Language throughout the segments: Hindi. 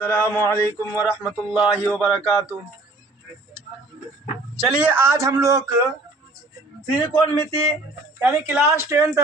अस्सलामुअलैकुम वरहमतुल्लाहि वबरकातुह। चलिए आज हम लोग त्रिकोणमिति यानी क्लास 10th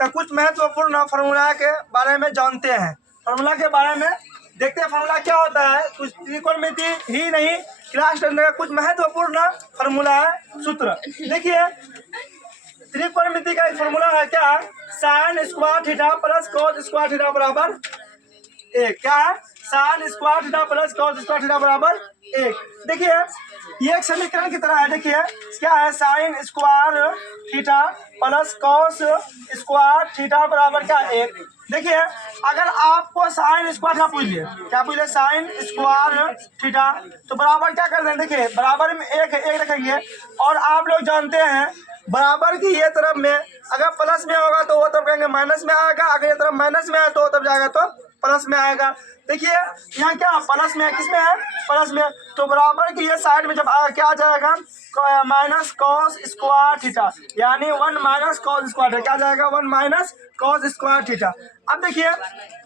का कुछ महत्वपूर्ण फार्मूला के बारे में जानते हैं। फार्मूला के बारे में देखते हैं फार्मूला क्या होता है। कुछ त्रिकोणमिति ही नहीं, क्लास 10th का कुछ महत्वपूर्ण फार्मूला है, सूत्र। देखिए त्रिकोणमिति का एक फार्मूला है क्या, sine square theta plus cos square theta बराबर एक। क्या है, sine square theta plus cos square theta बराबर एक। देखिए ये एक समीकरण की तरह है। देखिए क्या है, sine square theta plus cos square theta बराबर क्या, एक। देखिए अगर आपको साइन स्क्वायर थीटा पूछ लिया, क्या पूछ लिया, साइन स्क्वायर थीटा, तो बराबर क्या कर दें। देखिए बराबर में एक है, एक रखेंगे। और आप लोग जानते हैं बराबर की ये तरफ में अगर प्लस में होगा तो वो तब कहेंगे माइनस में आएगा, अगर ये तरफ माइनस में है तो तब जाएगा तो प्लस में आएगा। देखिए यहाँ क्या प्लस में है, किसमें है, प्लस में। तो बराबर की ये साइड में जब क्या आ जाएगा, माइनस कॉस स्क्वायर थीटा, यानी 1 माइनस कॉस स्क्वायर थीटा। क्या जाएगा, 1 माइनस कॉस स्क्वायर थीटा। अब देखिए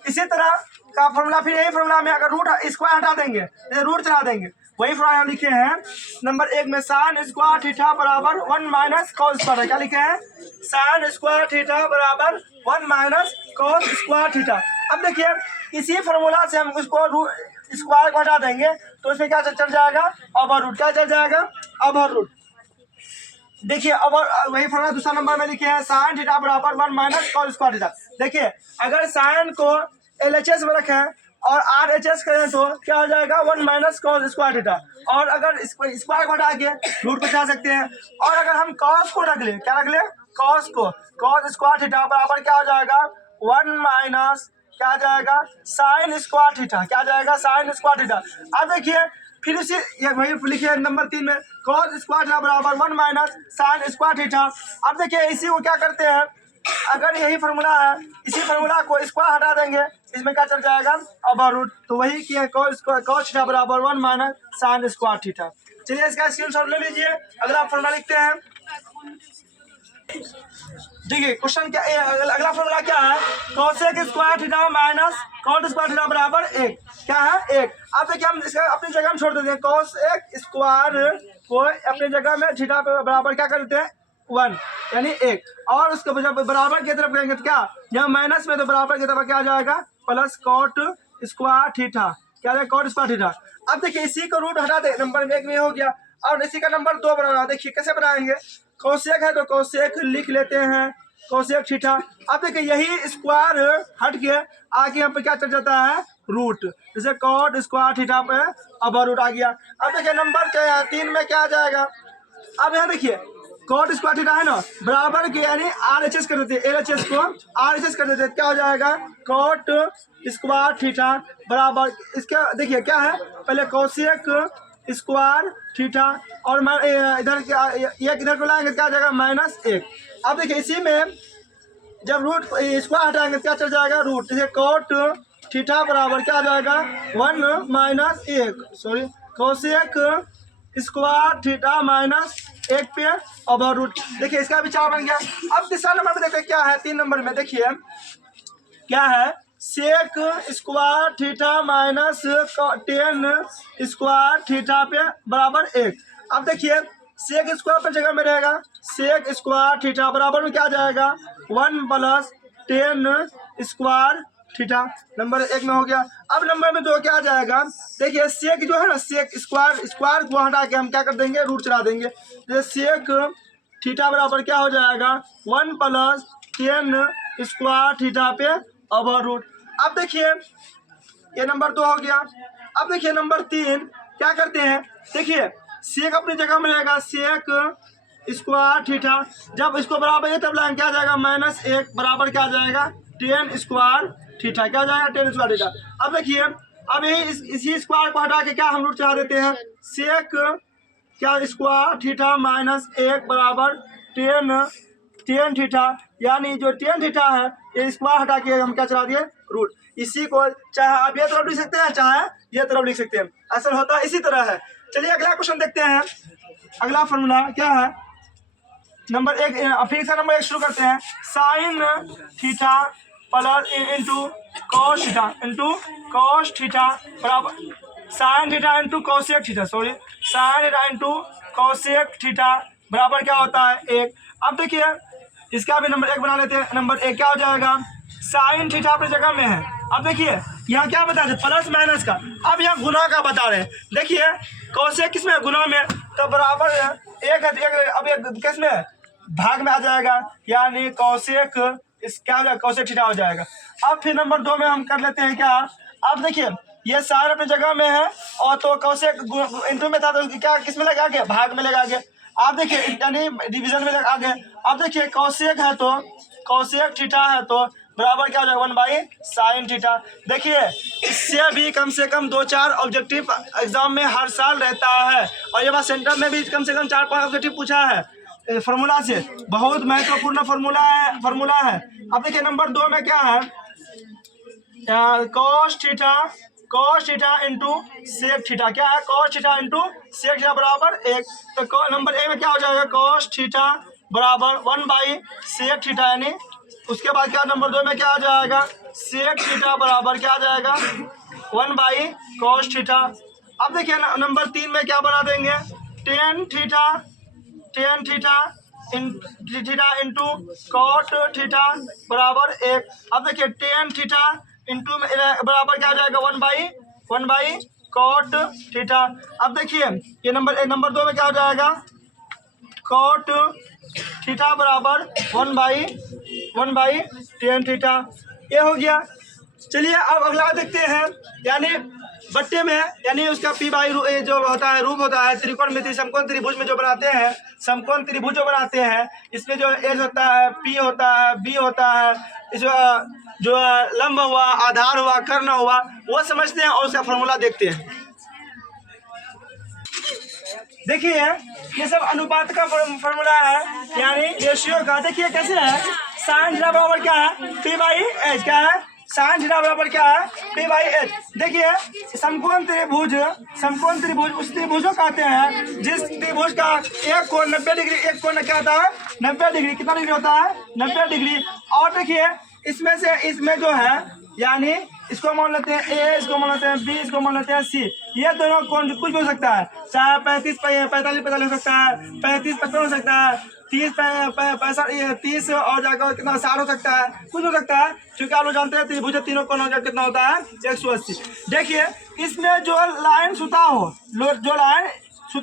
इसी तरह का फॉर्मूला, फिर यही फॉर्मूला में अगर रूट स्क्वायर हटा देंगे, रूट चला देंगे, वही फॉर्मूला लिखे हैं नंबर 1 में, साइन स्क्वायर थीटा बराबर 1 माइनस कॉस स्क्वायर। क्या लिखे हैं, साइन स्क्वायर थीटा बराबर 1 माइनस कॉस स्क्वायर थीटा। अब देखिए इसी फॉर्मूला से हम उसको स्क्वायर को हटा देंगे तो इसमें क्या चल जाएगा, ओवर रूट। क्या चल जाएगा, ओवर रूट। देखिए अब वही फॉर्मूला दूसरा नंबर में लिखे हैं, साइन थीटा बराबर 1 माइनस कॉस स्क्वायर थीटा। देखिए अगर साइन को LHS में रखें और RHS करें तो क्या हो जाएगा, 1 माइनस कॉस स्क्वायर थीटा। और अगर स्क्वायर को हटा के रूट पे जा सकते हैं। और अगर हम कॉस को रख ले, क्या रख ले, कॉस को, कॉस स्क्वायर थीटा बराबर क्या हो जाएगा, 1 माइनस क्या आ जाएगा, साइन स्क्वायर थीटा। क्या जाएगा, साइन स्क्वायर थीटा। अब देखिए फिर उसी वही लिखिए नंबर 3 में, कॉस स्क्वायर थीटा बराबर 1 माइनस साइन स्क्वायर थीटा। अब देखिए इसी को क्या करते हैं, अगर यही फार्मूला है, इसी फार्मूला को स्क्वायर हटा देंगे, इसमें क्या चल जाएगा, ओवर रूट। तो वही किया, कॉस थीटा बराबर 1 माइनस साइन स्क्वायर थीटा। चलिए इसका स्क्रीनशॉट ले लीजिए। अगला फार्मूला लिखते हैं। देखिए क्वेश्चन क्या, अगला फॉर्मूला क्या है, cosec square theta minus cot square theta बराबर एक। क्या है, एक। अब देखिए हम इसका अपनी जगह में छोड़ देते हैं, कोसेक स्क्वायर को अपनी जगह में थीटा बराबर क्या कर देते हैं, 1 यानी एक। और उसको जब बराबर की तरफ करेंगे तो क्या, यहाँ माइनस में तो बराबर की तरफ क्या आ जाएगा, प्लस कॉट स्क्वायर थीटा। क्या जाएगा, कॉट स्क्वायर थीटा। अब देखिए इसी को रूट हटा दे, नंबर 1 में हो गया। और इसी का नंबर 2 बनाना, देखिए कैसे बनाएंगे, कोसेक है तो कोसेक लिख लेते हैं, कोसेक थीटा। अब देखिए यही स्क्वायर हट के आगे यहाँ पे क्या चल जाता है, रूट। जैसे कॉट स्क्वायर थीटा पे ओवर रूट आ गया। अब देखिए नंबर क्या है, 3 में क्या आ जाएगा। अब यहाँ देखिए कॉट स्क्वायर थीटा है ना, बराबर के यानी RHS कर देते हैं, LHS को RHS कर देते हैं। क्या हो जाएगा, कॉट स्क्वायर थीटा बराबर, इसका देखिए क्या है, पहले कोसेक स्क्वायर थीटा और इधर एक इधर को लाएंगे क्या आ जाएगा, -1। अब देखिए इसी में जब रूट स्क्वायर हटाएंगे क्या चल जाएगा, रूट। जैसे कॉट थीटा बराबर क्या आ जाएगा, 1 minus 1, sorry cosec square theta -1 पे ओवर रूट। देखिए इसका भी 4 बन गया। अब तीसरा नंबर में देखिए क्या है, 3 नंबर में देखिए क्या है, sec square theta minus 10 square theta पे बराबर 1। अब देखिए सेक स्क्वायर पर जगह में रहेगा, सेक स्क्वायर थीटा बराबर में क्या आ जाएगा, 1 प्लस 10 स्क्वायर थीटा। नंबर 1 में हो गया। अब नंबर में 2 क्या आ जाएगा, देखिए सेक जो है ना, सेक स्क्वायर को हटा के हम क्या कर देंगे, रूट चला देंगे। जैसे सेक थीटा बराबर क्या हो जाएगा, 1 प्लस 10 स्क्वायर थीटा पे ओवर रूट। अब देखिए ये नंबर 2 हो गया। अब देखिए नंबर 3 क्या करते हैं, देखिए सेक अपनी जगह में रहेगा, सेक स्क्वायर थीटा। जब इसको बराबर है तब लाइन क्या आ जाएगा, -1 बराबर क्या आ जाएगा, 10 स्क्वायर थीटा। क्या आ जाएगा, 10 स्क्वायर थीटा। अब देखिए अब यही इसी स्क्वायर को हटा के क्या हम रूट चढ़ा देते हैं, सेक क्या स्क्वायर थीटा -1 बराबर 10 थीटा। यानी जो 10 थीटा है ये स्क्वायर हटा के हम क्या चला दिए, रूट। इसी को चाहे आप ये तरफ लिख सकते हैं, चाहे ये तरफ लिख सकते हैं, असल होता है इसी तरह है। चलिए अगला क्वेश्चन देखते हैं। अगला फॉर्मूला क्या है, नंबर 1, फिर से नंबर 1 शुरू करते हैं। Sine theta plus into cos theta बराबर sine theta into cosec theta, sorry sine theta into cosec theta बराबर क्या होता है 1। अब देखिए इसका भी नंबर 1 बना लेते हैं। नंबर 1 क्या हो जाएगा, साइन थीटा अपनी जगह में है। अब देखिए यहाँ क्या बता रहे प्लस माइनस का, अब यहाँ गुना का बता रहे हैं। देखिए कॉसेक किस में है, गुना में, तो बराबर 1 है, 1 अब ये किस में है, भाग में आ जाएगा, यानी कॉसेक इस क्या हो जाएगा, कॉसेक थीटा हो जाएगा। अब फिर नंबर 2 में हम कर लेते हैं क्या, अब देखिए ये साइन अपनी जगह में है और तो कॉसेक इंटू में था तो क्या किस में लगा के, भाग में लगा के। आप देखिए यानी डिवीजन में लगा के। अब देखिए कॉसेक है तो कॉसेक थीटा है तो बराबर क्या हो जाएगा 1/sin थीटा। देखिए इससे भी कम से कम 2-4 ऑब्जेक्टिव एग्जाम में हर साल रहता है और ये बात सेंटर में भी कम से कम 4-5 ऑब्जेक्टिव पूछा है फार्मूला से, बहुत महत्वपूर्ण फार्मूला है। अब देखिए नंबर 2 में क्या है, cos theta into sec theta, क्या है cos theta into sec theta बराबर 1। तो नंबर 1 में क्या हो जाएगा, कॉस थीटा बराबर 1/सेक थीटा, यानी उसके बाद क्या नंबर 2 में क्या आ जाएगा, सेक थीटा बराबर क्या आ जाएगा 1/कॉस थीटा। अब देखिए नंबर 3 में क्या बना देंगे, tan theta into cot theta बराबर 1। अब देखिए टेन थीटा इंटू बराबर क्या आ जाएगा 1/कॉट थीटा। अब देखिए ये नंबर 2 में क्या हो जाएगा, कॉट थीटा बराबर 1/टेन थीटा, ये हो गया। चलिए अब अगला देखते हैं, यानी बट्टे में यानी उसका पी बाई जो होता है रूप होता है त्रिकोणमिति समकोण त्रिभुज में जो बनाते हैं, समकोण त्रिभुज जो बनाते हैं इसमें जो एज होता है, पी होता है, बी होता है, इस जो लंब हुआ, आधार हुआ, कर्ण हुआ, वो समझते हैं और उसका फॉर्मूला देखते हैं। देखिए ये सब अनुपात का फॉर्मूला है, यानी रेशियो का। देखिए कैसे है, साइन थीटा बराबर क्या है, पी बाई एच, क्या है साइन थीटा बराबर क्या है, पी बाई एच। देखिए समकोण त्रिभुज उस त्रिभुज को कहते हैं जिस त्रिभुज का एक कोण 90 डिग्री, एक कोण क्या होता है 90 डिग्री, कितना डिग्री होता है 90 डिग्री। और देखिए इसमें जो है यानी इसको मान लेते हैं ए, इसको मान लेते हैं बी, इसको मान लेते हैं सी। ये दोनों कौन कुछ भी हो सकता है, चाहे 45 हो सकता है, 35-55 हो सकता है, 30 और जाकर कितना 60 हो सकता है, कुछ हो सकता है। क्योंकि आप लोग जानते हैं त्रिभुज तीनों कोण कितना होता है 180। देखिए इसमें जो लाइन छूता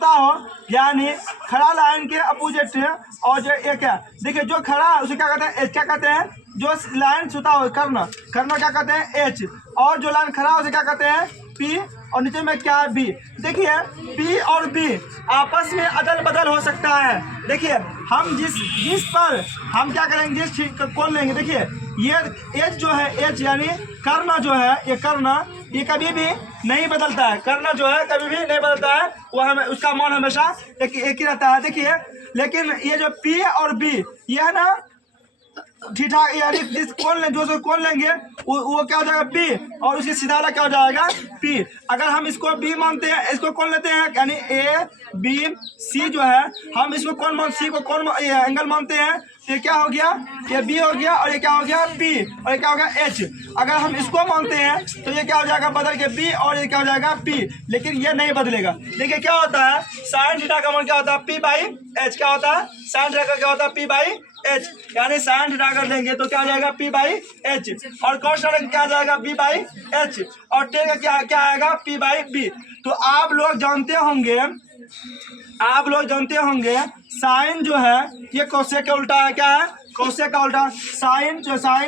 हो यानी खड़ा लाइन के अपोजिट और जो एक है, देखिए जो खड़ा है उसे क्या कहते हैं एच, क्या कहते हैं जो लाइन छूता हो कर्ण क्या कहते हैं एच, और जो लाइन खड़ा है उसे क्या कहते हैं पी, और नीचे में क्या है बी। देखिए पी और बी आपस में अदल बदल हो सकता है। देखिए हम जिस पर हम क्या करेंगे, जिस कोण लेंगे, देखिए ये एच जो है एच यानी कर्ण जो है ये कर्ण ये कभी भी नहीं बदलता है, कर्ण जो है कभी भी नहीं बदलता है, वो हमें उसका मान हमेशा एक ही रहता है। देखिए लेकिन ये जो पी और बी ये है ना थीटा, यानी जिस कोण लेंगे वो क्या हो जाएगा बी, और उसकी सीधा वाला क्या हो जाएगा पी। अगर हम इसको बी मानते हैं, इसको कोण लेते हैं यानी ए बी सी जो है, हम इसको कोण सी को कोण एंगल मानते हैं, ये क्या हो गया, ये बी हो गया, और ये क्या हो गया पी, और ये क्या हो गया एच। अगर हम इसको मानते हैं तो ये क्या हो जाएगा बदल के बी, और ये क्या हो जाएगा पी, लेकिन ये नहीं बदलेगा। देखिए क्या होता है साइन थीटा का मान क्या होता है पी बाई एच, क्या होता है साइन थीटा का क्या होता है पी बाई एच, यानी साइन थीटा कर देंगे तो क्या आ जाएगा पी बाई एच, और कॉस थीटा क्या आ जाएगा बी बाई एच, और टेन का क्या आएगा पी बाई बी। तो आप लोग जानते होंगे साइन जो है ये कोसेक का उल्टा है, क्या है कोसेक का उल्टा। साइन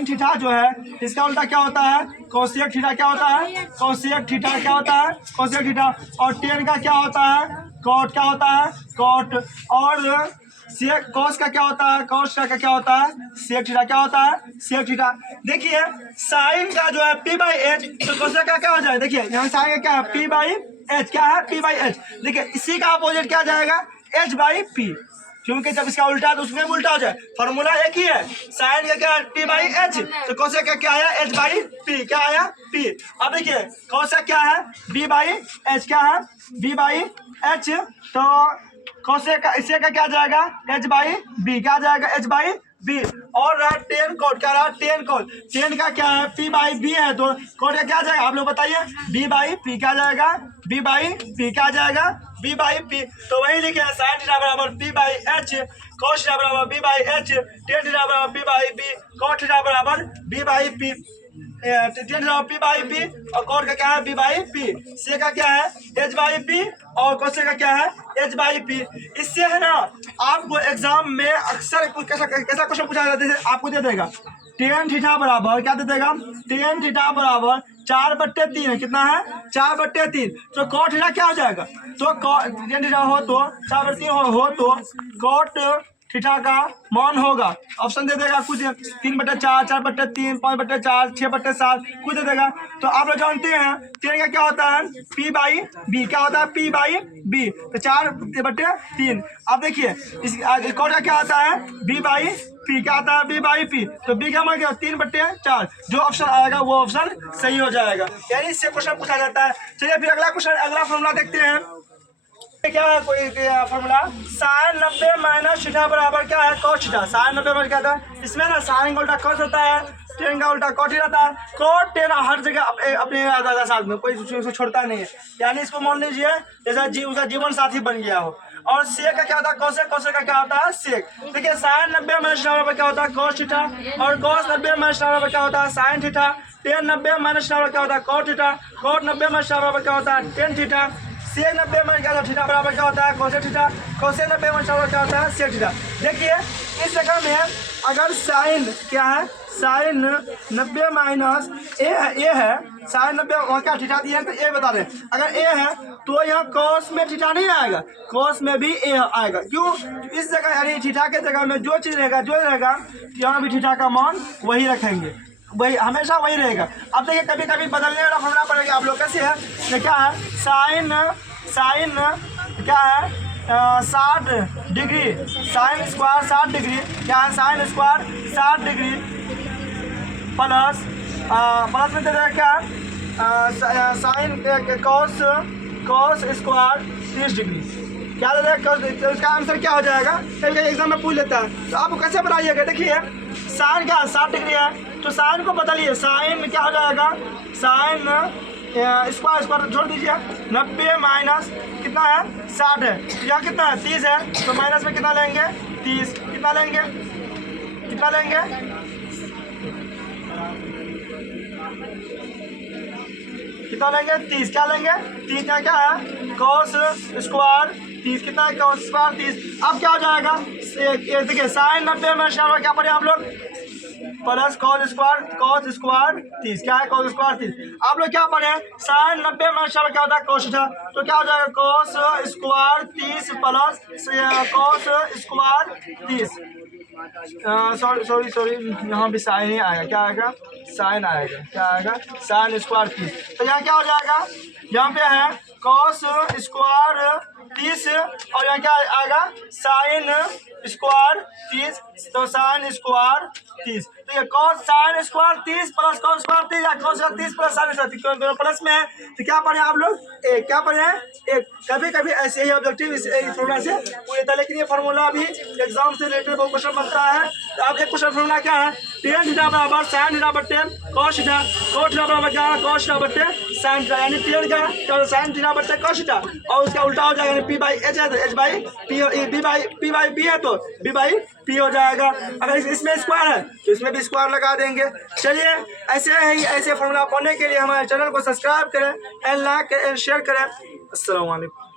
थीटा जो है इसका उल्टा क्या होता है कोसेक थीटा, क्या होता है कोसेक थीटा, क्या होता है कोसेक थीटा। और टेन का क्या होता है कॉट, क्या होता है कॉट। और सेक कॉस का क्या होता है, कॉस का क्या होता है सेक थीटा, क्या होता है सेक थीटा। देखिए साइन का जो है पी बाई एच, तो कोसेक का क्या हो जाए, देखिए यहाँ साइन का क्या है पी बाई एच, क्या है पी बाई एच। देखिए इसी का अपोजिट क्या जाएगा एच बाई पी, क्योंकि जब इसका उल्टा है तो उसमें उल्टा हो जाए। फॉर्मूला एक ही है, साइन का क्या है पी बाई एच, तो कोसेक का क्या आया एच बाई पी, क्या आया पी। अब देखिए कोसेक क्या है बी बाई एच, क्या है बी बाई एच, तो कोसेक का इससे का क्या जाएगा एच बाई बी, क्या जाएगा एच बाई बी। और रहा 10 कोड, क्या रहा 10 कोड, 10 का क्या है पी बाई बी है, तो कोड का क्या जाएगा आप लोग बताइए, बी बाई पी क्या जाएगा, बी बाई पी क्या जाएगा, बी बाई पी। तो वही लिखे हैं साइन थीटा बराबर P by H, cos theta बराबर B by H, tan theta बराबर P by B, cot theta बराबर B by P, P by P, और कोड का क्या है बी बाई पी, से का क्या है एच बाई पी, और कोसे का क्या है एच बाई पी। इससे है ना आपको एग्जाम में अक्सर कैसा क्वेश्चन पूछा जाता है, आपको दे देगा टेन थीटा बराबर क्या दे देगा, टेन थीटा बराबर 4/3 कितना है 4/3, तो कोट थीटा क्या हो जाएगा, तो टेन थीटा हो तो 4/3 हो तो कोट थीटा का मान होगा, ऑप्शन दे देगा कुछ 3/4, 4/3, 5/4, 6/7 कुछ दे देगा। तो आप लोग जानते हैं टेन का क्या होता है पी बाई बी, क्या होता है पी बाई बी, तो 4/3। अब देखिए इस कोड का क्या होता है बी बाई पी, क्या आता है बी बाई पी, तो बी का मान क्या 3/4, जो ऑप्शन आएगा वो ऑप्शन सही हो जाएगा, यानी इससे क्वेश्चन पूछा जाता है। चलिए फिर अगला क्वेश्चन, अगला फॉर्मूला देखते हैं। क्या है कोई फॉर्मूला, साइन 90 माइनस थीटा बराबर क्या है कॉस थीटा, साइन 90 बराबर क्या था, इसमें ना साइन का उल्टा कॉस होता है, टेन का उल्टा कॉट ही रहता है, कॉट टेन हर जगह अपने साथ में कोई उसको छोड़ता नहीं है, यानी इसको मान लीजिए जैसा उसका जीवन साथी बन गया हो। और सेक का क्या होता है कोसेक, कोसेक का क्या होता है सेक। देखिए साइन 90 माइनस थीटा बराबर क्या होता है कॉस थीटा, और कॉस 90 माइनस थीटा बराबर क्या होता है sine theta, tan 90 minus theta बराबर क्या होता है cot theta, cot 90 minus theta बराबर क्या होता है tan theta, sec 90 minus theta बराबर क्या होता है कोसेक थीटा, कोसेक 90 माइनस बराबर क्या होता है सेक थीटा। देखिए इस जगह में अगर साइन क्या है साइन 90 माइनस ए है साइन 90 वहाँ क्या थीटा दिया है तो ए बता रहे हैं, अगर ए है तो यहाँ कॉस में थीटा नहीं आएगा, कॉस में भी ए आएगा, क्यों इस जगह यानी थीटा के जगह में जो चीज़ रहेगा यहाँ भी थीटा का मान वही रखेंगे, वही हमेशा वही रहेगा। अब देखिए कभी कभी बदलने वाला फॉर्मूला पड़ेगा आप लोग कैसे है, ये क्या है साइन क्या है 60 डिग्री, साइन स्क्वायर 60 डिग्री, क्या है साइन स्क्वायर 60 डिग्री प्लस में दे देगा क्या साइन कॉस स्क्वायर 30 डिग्री, क्या दे देगा तो इसका आंसर क्या हो जाएगा, कभी एग्जाम में पूछ लेता है। तो आपको कैसे बनाइएगा, देखिए साइन क्या 60 डिग्री है तो साइन को बदलिए, साइन क्या हो जाएगा साइन स्क्वायर जोड़ दीजिए, 90 माइनस कितना है 60 है, तो यहाँ कितना है 30 है, तो माइनस में कितना लेंगे 30, कितना लेंगे 30, क्या लेंगे 30, यहाँ क्या है कॉस स्क्वायर 30, कितना है कॉस स्क्वायर 30। अब क्या हो जाएगा देखिए साइन 90 में क्या पढ़े आप लोग प्लस कॉस स्क्वायर 30, क्या है कॉस स्क्वायर 30। आप लोग क्या पढ़े साइन 90 में क्या होता है कॉस थीटा, तो क्या हो जाएगा cos square 30 plus cos square 30, sorry यहाँ भी साइन ही आएगा, क्या आएगा साइन आएगा, क्या आएगा साइन स्क्वायर 30। तो यहाँ क्या हो जाएगा, यहाँ पे है कॉस स्क्वायर 30 और यहाँ क्या आएगा साइन स्क्वायर 30, तो साइन स्क्वायर 30, तो ये cos sine square 30 plus cos square 30 या कॉस 30 प्लस साइन स्क्वायर 30 दोनों प्लस में है, तो क्या पढ़े आप लोग एक, क्या पढ़े एक। कभी कभी ऐसे ही ऑब्जेक्टिव इस फॉर्मूला से पूछता है, लेकिन ये फॉर्मूला भी एग्जाम से रिलेटेड बहुत क्वेश्चन बनता है। तो आप एक क्वेश्चन फॉर्मूला क्या है, टेन थीटा बराबर साइन थीटा बटे कॉस थीटा, कोट थीटा बराबर क्या है कॉस थीटा बटे साइन थीटा, यानी टेन का क्या साइन थीटा बटे कॉस थीटा, और उसका उल्टा हो जाएगा पी बाई एच है तो H by P by B है तो बी बाई पी हो जाएगा। अगर इसमें स्क्वायर है तो इसमें भी स्क्वायर लगा देंगे। चलिए ऐसे फॉर्मूला पढ़ने के लिए हमारे चैनल को सब्सक्राइब करें, लाइक करें, शेयर करें। अस्सलाम वालेकुम।